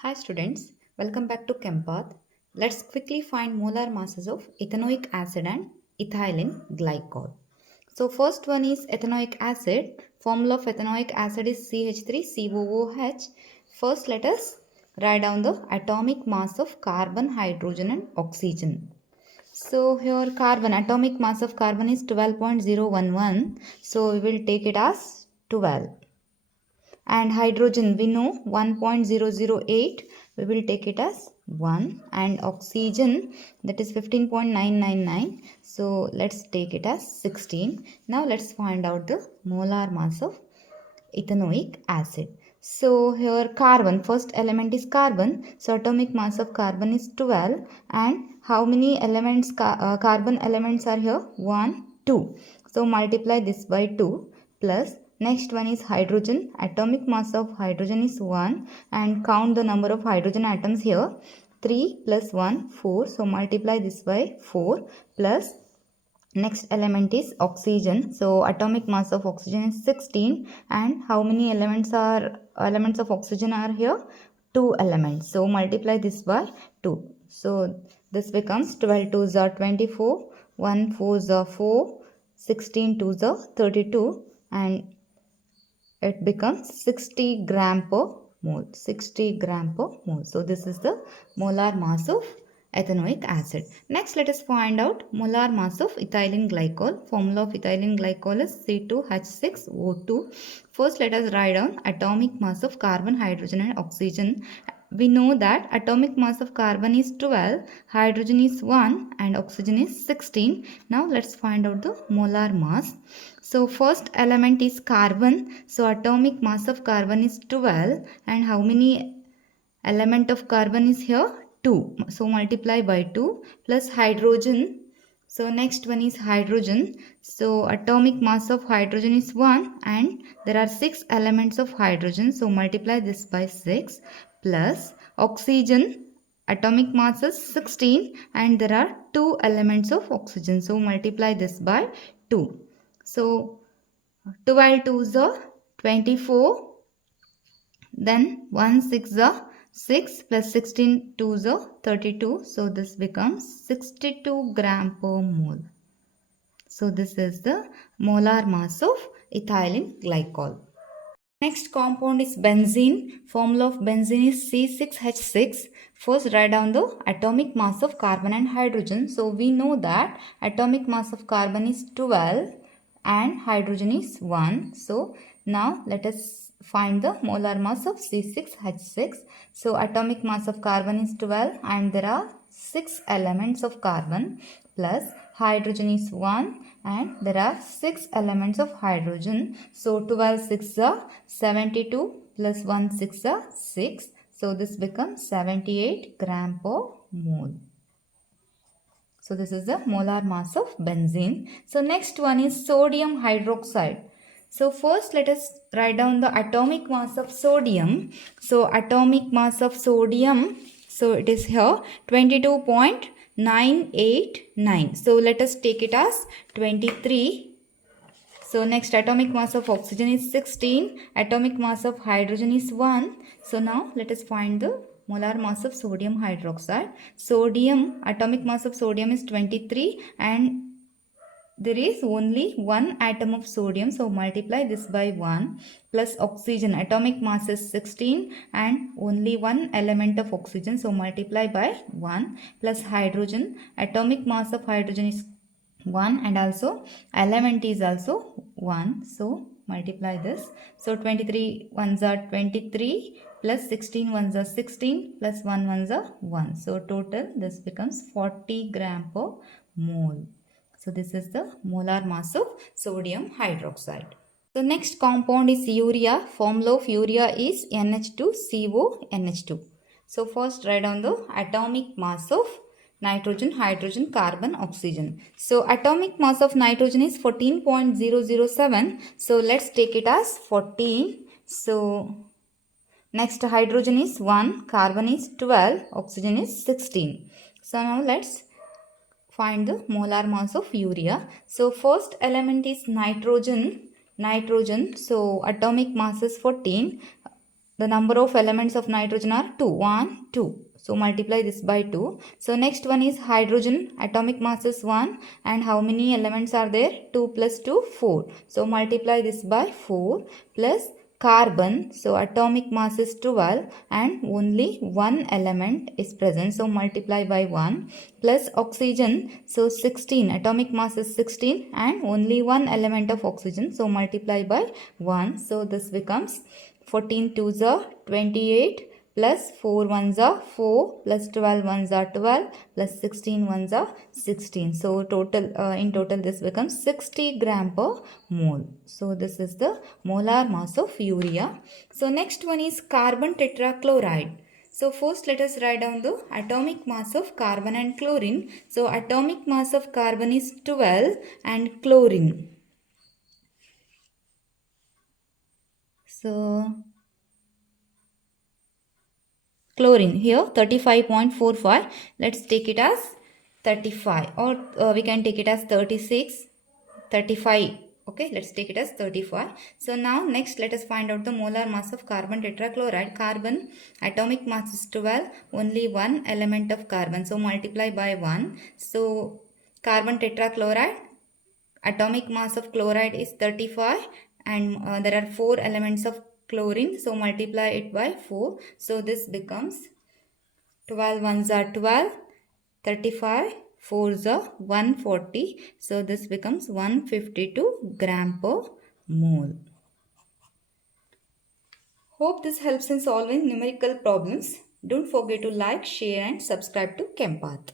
Hi students, welcome back to ChemPath. Let's quickly find molar masses of ethanoic acid and ethylene glycol. So first one is ethanoic acid. Formula of ethanoic acid is CH3COOH. First let us write down the atomic mass of carbon, hydrogen and oxygen. So here carbon, atomic mass of carbon is 12.011. So we will take it as 12. And hydrogen we know 1.008, we will take it as 1, and oxygen that is 15.999, so let's take it as 16. Now let's find out the molar mass of ethanoic acid. So here carbon, first element is carbon, so atomic mass of carbon is 12, and how many elements carbon elements are here? 1 2, so multiply this by 2 plus next one is hydrogen. Atomic mass of hydrogen is 1, and count the number of hydrogen atoms here. 3 plus 1 4, so multiply this by 4 plus next element is oxygen. So atomic mass of oxygen is 16, and how many elements of oxygen are here? 2 elements. So multiply this by 2. So this becomes 12 2s are 24, 1 4s are 4, 16 2s are 32, and it becomes 60 gram per mole. 60 gram per mole. So this is the molar mass of ethanoic acid. Next let us find out molar mass of ethylene glycol. Formula of ethylene glycol is C2H6O2. First let us write down atomic mass of carbon, hydrogen and oxygen. We know that atomic mass of carbon is 12, hydrogen is 1 and oxygen is 16. Now let's find out the molar mass. So first element is carbon. So atomic mass of carbon is 12, and how many element of carbon is here? 2. So multiply by 2 plus hydrogen. So next one is hydrogen. So atomic mass of hydrogen is 1, and there are 6 elements of hydrogen. So multiply this by 6 plus oxygen. Atomic mass is 16, and there are 2 elements of oxygen. So multiply this by 2. So 12 2s are 24. Then 1 6 are 6 plus 16 2s are 32. So this becomes 62 gram per mole. So this is the molar mass of ethylene glycol. Next compound is benzene. Formula of benzene is C6H6. First write down the atomic mass of carbon and hydrogen. So we know that atomic mass of carbon is 12 and hydrogen is 1. So now let us find the molar mass of C6H6. So atomic mass of carbon is 12, and there are 6 elements of carbon, plus hydrogen is 1, and there are 6 elements of hydrogen. So 12 6 are 72 plus 1 6 are 6. So this becomes 78 gram per mole. So this is the molar mass of benzene. So next one is sodium hydroxide. So first let us write down the atomic mass of sodium. So atomic mass of sodium, so it is here 22.989. So let us take it as 23. So next atomic mass of oxygen is 16. Atomic mass of hydrogen is 1. So now let us find the molar mass of sodium hydroxide. Sodium, atomic mass of sodium is 23, and there is only one atom of sodium, so multiply this by 1 plus oxygen. Atomic mass is 16 and only one element of oxygen, so multiply by 1 plus hydrogen. Atomic mass of hydrogen is 1 and also element is also 1, so multiply this. So 23 ones are 23 plus 16 ones are 16 plus 1 ones are 1. So total this becomes 40 gram per mole. So this is the molar mass of sodium hydroxide. The next compound is urea. Formula of urea is NH2CONH2. So first write down the atomic mass of nitrogen, hydrogen, carbon, oxygen. So atomic mass of nitrogen is 14.007. So let's take it as 14. So next hydrogen is 1, carbon is 12, oxygen is 16. So now let's find the molar mass of urea. So first element is nitrogen. So atomic mass is 14. the number of elements of nitrogen are 2, 1, 2. So multiply this by 2. So next one is hydrogen. Atomic mass is 1. And how many elements are there? 2 plus 2, 4. So multiply this by 4 plus carbon. So atomic mass is 12 and only one element is present. So multiply by 1 plus oxygen. So 16. Atomic mass is 16 and only one element of oxygen. So multiply by 1. So this becomes 14 twos are 28 plus 4 ones are 4 plus 12 ones are 12 plus 16 ones are 16. So total in total this becomes 60 gram per mole. So this is the molar mass of urea. So next one is carbon tetrachloride. So first let us write down the atomic mass of carbon and chlorine. So atomic mass of carbon is 12 and chlorine. So chlorine here 35.45. Let's take it as 35 or we can take it as 36, 35. Okay, let's take it as 35. So now next let us find out the molar mass of carbon tetrachloride. Carbon atomic mass is 12, only one element of carbon. So multiply by 1. So carbon tetrachloride, atomic mass of chloride is 35 and there are 4 elements of chlorine. So multiply it by 4. So this becomes 12 ones are 12, 35, 4s are 140. So this becomes 152 gram per mole. Hope this helps in solving numerical problems. Don't forget to like, share and subscribe to ChemPath.